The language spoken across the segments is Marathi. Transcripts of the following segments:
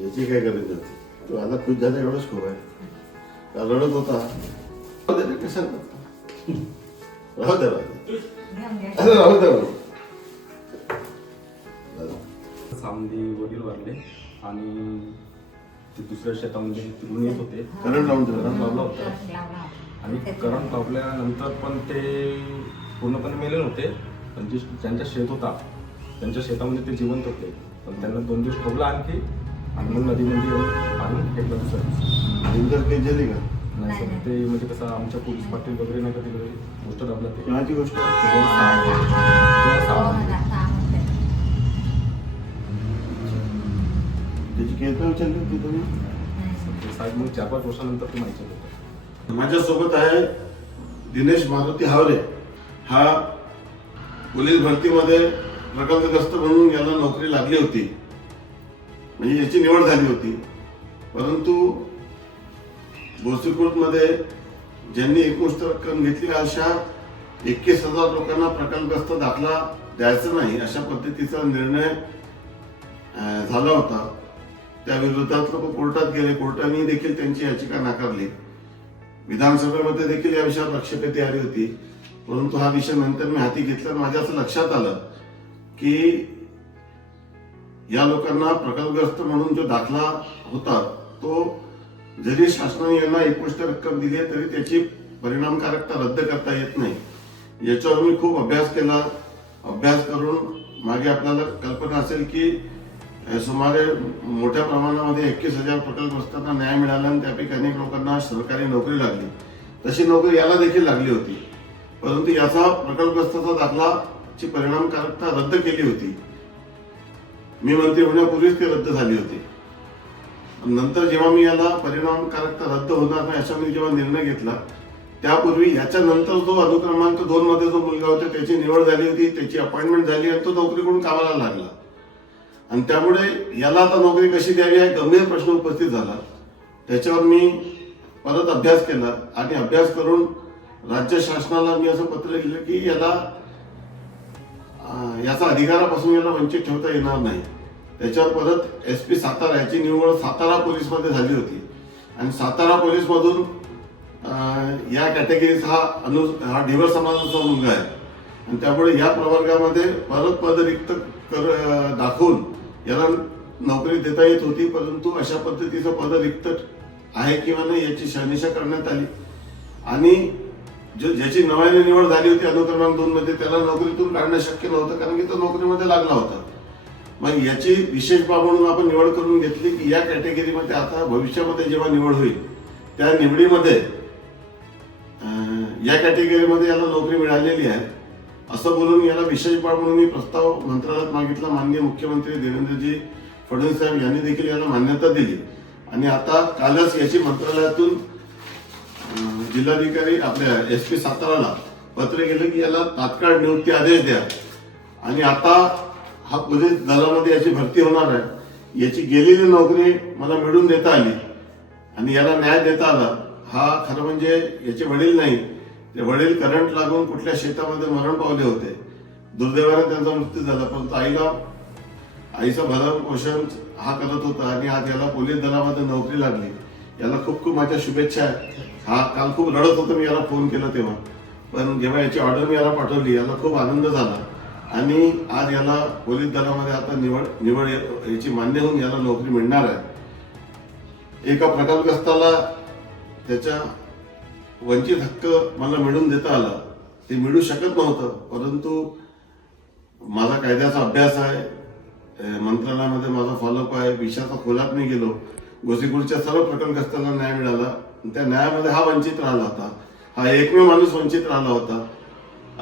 याची काय गरज नव्हती. तो आता खुश झाला एवढंच खूप आहे. काल रडत होता. राहू दे रे, कशाला राहू दे, राहू दे. अरे राहू दे, राहू दे. सामने वडील वारले आणि ते दुसऱ्या शेतामध्ये फिरून येत होते. करंट लावून करंट लावला होता आणि करंट लावल्यानंतर पण ते पूर्णपणे मेले नव्हते. पण जे ज्यांच्या शेत होता त्यांच्या शेतामध्ये ते जिवंत होते. पण त्यांना 2 दिवस ठेवलं आणखी आणि मग नदीमध्ये येऊन आणून फेकलं दुसऱ्या. दिवसात काही झाली का? नाही सर, ते म्हणजे कसं आमच्या पोलीस पाटील वगैरे नाही का तिकडे गोष्ट दाबला ते कोणाची गोष्ट? त्याची केस विचारली होती तुम्ही? साहेब मग 4-5 वर्षानंतर ते माहिती होतं. माझ्यासोबत आहे दिनेश मारुती हावरे. हा पोलीस भरतीमध्ये प्रकल्पग्रस्त म्हणून याला नोकरी लागली होती, म्हणजे याची निवड झाली होती. परंतु गोसीखुर्दमध्ये ज्यांनी एकमुष्ट रक्कम घेतली अशा 21,000 लोकांना प्रकल्पग्रस्त दाखला द्यायचा नाही अशा पद्धतीचा निर्णय झाला होता. त्या विरोधात लोक कोर्टात गेले. कोर्टाने देखील त्यांची याचिका नाकारली. विधानसभेमध्ये देखील या विषयावर लक्षवेधी आली होती. परंतु हा विषय नंतर मी हाती घेतला. माझ्या असं लक्षात आलं की या लोकांना प्रकल्पग्रस्त म्हणून जो दाखला होता तो जरी शासनाने यांना एकमुष्ट रक्कम दिली आहे तरी त्याची परिणामकारकता रद्द करता येत नाही. याच्यावर मी खूप अभ्यास केला. अभ्यास करून मागे आपल्याला कल्पना असेल की सुमारे मोठ्या प्रमाणामध्ये 21,000 प्रकल्पग्रस्तांना न्याय मिळाला आणि त्यापैकी अनेक लोकांना सरकारी नोकरी लागली. तशी नोकरी याला देखील लागली होती. परंतु याचा प्रकल्पग्रस्ताचा दाखलाची परिणामकारकता रद्द केली होती. मी मंत्री होण्यापूर्वीच ती रद्द झाली होती. नंतर जेव्हा मी याला परिणामकारकता रद्द होणार नाही असा मी जेव्हा निर्णय घेतला त्यापूर्वी याच्या नंतर जो अनुक्रमांक 2 मध्ये जो मुलगा होता त्याची निवड झाली होती, त्याची अपॉइंटमेंट झाली आणि तो नोकरीकडून कामाला लागला. आणि त्यामुळे याला आता नोकरी कशी द्यावी हा गंभीर प्रश्न उपस्थित झाला. त्याच्यावर मी परत अभ्यास केला आणि अभ्यास करून राज्य शासनाला मी असं पत्र लिहिलं की याचा अधिकारापासून याला वंचित ठेवता येणार नाही. त्याच्यावर परत SP सातारा याची निवड सातारा पोलीसमध्ये झाली होती आणि सातारा पोलीसमधून या कॅटेगरीचा हा ढिवर समाजाचा मुलगा आहे आणि त्यामुळे या प्रवर्गामध्ये परत पद रिक्त दाखवून याला नोकरी देता येत होती. परंतु अशा पद्धतीचं पद रिक्त आहे किंवा नाही याची शहानिशा करण्यात आली आणि ज्याची नव्याने निवड झाली होती अनुक्रमांक 2 मध्ये त्याला नोकरीतून काढणं शक्य नव्हतं कारण की तो नोकरीमध्ये लागला होता. मग याची विशेष बाब म्हणून आपण निवड करून घेतली की या कॅटेगरीमध्ये आता भविष्यामध्ये जेव्हा निवड होईल त्या निवडीमध्ये या कॅटेगरीमध्ये याला नोकरी मिळालेली आहे असं बोलून याला विशेष बाब म्हणून मी प्रस्ताव मंत्रालयात मागितला. माननीय मुख्यमंत्री देवेंद्रजी फडणवीस साहेब यांनी देखील याला मान्यता दिली आणि आता कालच याची मंत्रालयातून जिल्हाधिकारी आपल्या SP साताराला पत्र गेलं की याला तात्काळ नियुक्ती आदेश द्या आणि आता हा पोलीस दलामध्ये याची भरती होणार आहे. याची गेलेली नोकरी मला मिळवून देता आली आणि याला न्याय देता आला. हा खरं म्हणजे याचे वडील नाही, ते वडील करंट लागून कुठल्या शेतामध्ये मरण पावले होते. दुर्दैवाने त्यांचा मृत्यू झाला. परंतु आईचं भरण पोषण हा करत होता आणि आज याला पोलीस दलामध्ये नोकरी लागली. याला खूप खूप माझ्या शुभेच्छा आहेत. हा काल खूप रडत होतो मी याला फोन केला तेव्हा, पण जेव्हा याची ऑर्डर मी याला पाठवली याला खूप आनंद झाला आणि आज याला पोलीस दलामध्ये आता निवड याची मान्य होऊन याला नोकरी मिळणार आहे. एका प्रकल्पग्रस्ताला त्याच्या वंचित हक्क मला मिळवून देता आला, ते मिळू शकत नव्हतं. परंतु माझा कायद्याचा अभ्यास आहे, मंत्रालयामध्ये माझा फॉलोअप आहे, विषयाचा खोलात मी गेलो. गोसीखुर्दच्या सर्व प्रकल्पग्रस्तांना न्याय मिळाला. त्या न्यायामध्ये हा वंचित राहिला होता, हा एकमेव माणूस वंचित राहिला होता.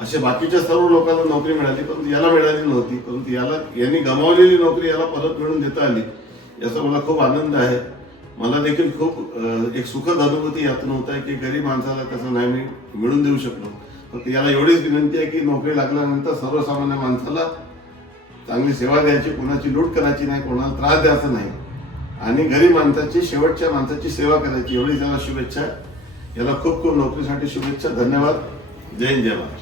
असे बाकीच्या सर्व लोकांना नोकरी मिळाली परंतु याला मिळाली नव्हती. परंतु यांनी गमावलेली नोकरी याला परत मिळवून देता आली याचा मला खूप आनंद आहे. मला देखील खूप एक सुखद अनुभूती यातून होत आहे की गरीब माणसाला त्याचा न्याय मिळवून देऊ शकलो. फक्त याला एवढीच विनंती आहे की नोकरी लागल्यानंतर सर्वसामान्य माणसाला चांगली सेवा द्यायची, कोणाची लूट करायची नाही, कोणाला त्रास द्यायचा नाही आणि गरीब माणसाची शेवटच्या माणसाची सेवा करायची, एवढी त्याला शुभेच्छा. याला खूप खूप नोकरीसाठी शुभेच्छा. धन्यवाद. जय हिंद, जय महाराष्ट्र.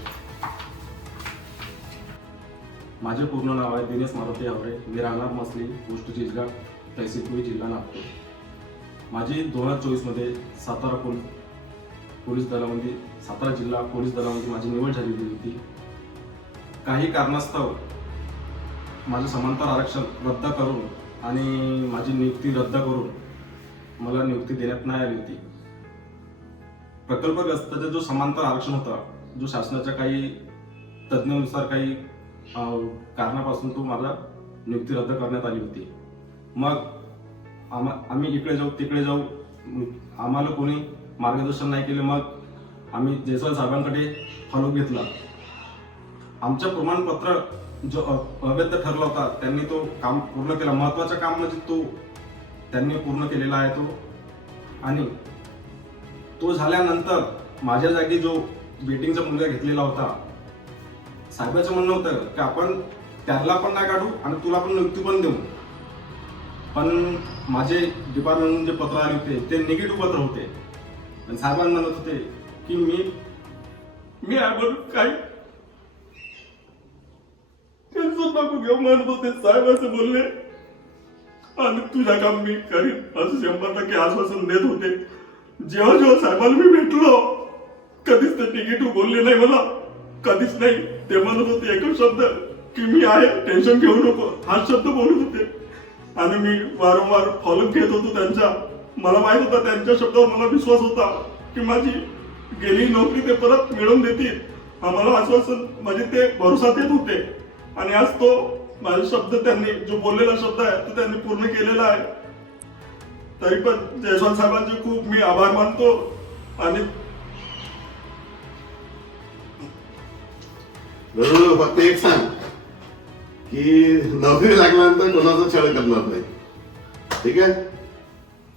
माझे पूर्ण नाव आहे दिनेश मारुती हावरे. मी राहणार मसली, पोस्ट चिचगाव. तहसील पुरी जिल्हा नागपूर. माझी 2024 मध्ये सातारा पोलीस दलामध्ये, सातारा जिल्हा पोलीस दलामध्ये माझी निवड झालेली होती. काही कारणास्तव माझं समांतर आरक्षण रद्द करून आणि माझी नियुक्ती रद्द करून मला नियुक्ती देण्यात नाही आली होती. प्रकल्पग्रस्ताचा जो समांतर आरक्षण होता, जो शासनाच्या काही तज्ञानुसार काही कारणापासून तो मला नियुक्ती रद्द करण्यात आली होती. मग आम्ही इकडे जाऊ तिकडे जाऊ, आम्हाला कोणी मार्गदर्शन नाही केले. मग आम्ही जयस्वाल साहेबांकडे फॉलोअप घेतला. आमचं प्रमाणपत्र जो अवैध ठरला होता त्यांनी तो काम पूर्ण केला. महत्वाचं काम म्हणजे तो त्यांनी पूर्ण केलेला आहे तो. आणि तो झाल्यानंतर माझ्या जागी जो वेटिंगचा मुलगा घेतलेला होता, साहेबांचं म्हणणं होतं की आपण त्याला पण नाही काढू आणि तुला पण नियुक्ती पण देऊ. पण माझे डिपार्टमेंटून जे पत्र आले होते ते निगेटिव्ह पत्र होते. आणि साहेबांना म्हणत होते की मी आपण काही टेन्शन नको घेऊ म्हणत होते साहेबांचं बोलले. आणि तुझ्या काम मी करीन असं 100% आश्वासन देत होते. जेव्हा जेव्हा साहेबांना मी भेटलो कधीच ते निगेटिव्ह बोलले नाही मला, कधीच नाही. ते म्हणत होते एकच शब्द की मी आहे, टेन्शन घेऊ नको, हा शब्द बोलत होते. आणि मी वारंवार फॉलोअप घेत होतो त्यांचा. मला माहित होता त्यांच्या शब्दावर मला विश्वास होता की माझी गेली नोकरी ते परत मिळवून देतील. आम्हाला आश्वासन म्हणजे ते भरोसा देत होते. आणि आज तो माझा शब्द त्यांनी जो बोललेला शब्द आहे तो त्यांनी पूर्ण केलेला आहे. तरी पण जयस्वाल साहेबांचे खूप मी आभार मानतो. आणि फक्त एक सांग की नोकरी लागल्यानंतर कोणाचा छळ करणार नाही, ठीक आहे?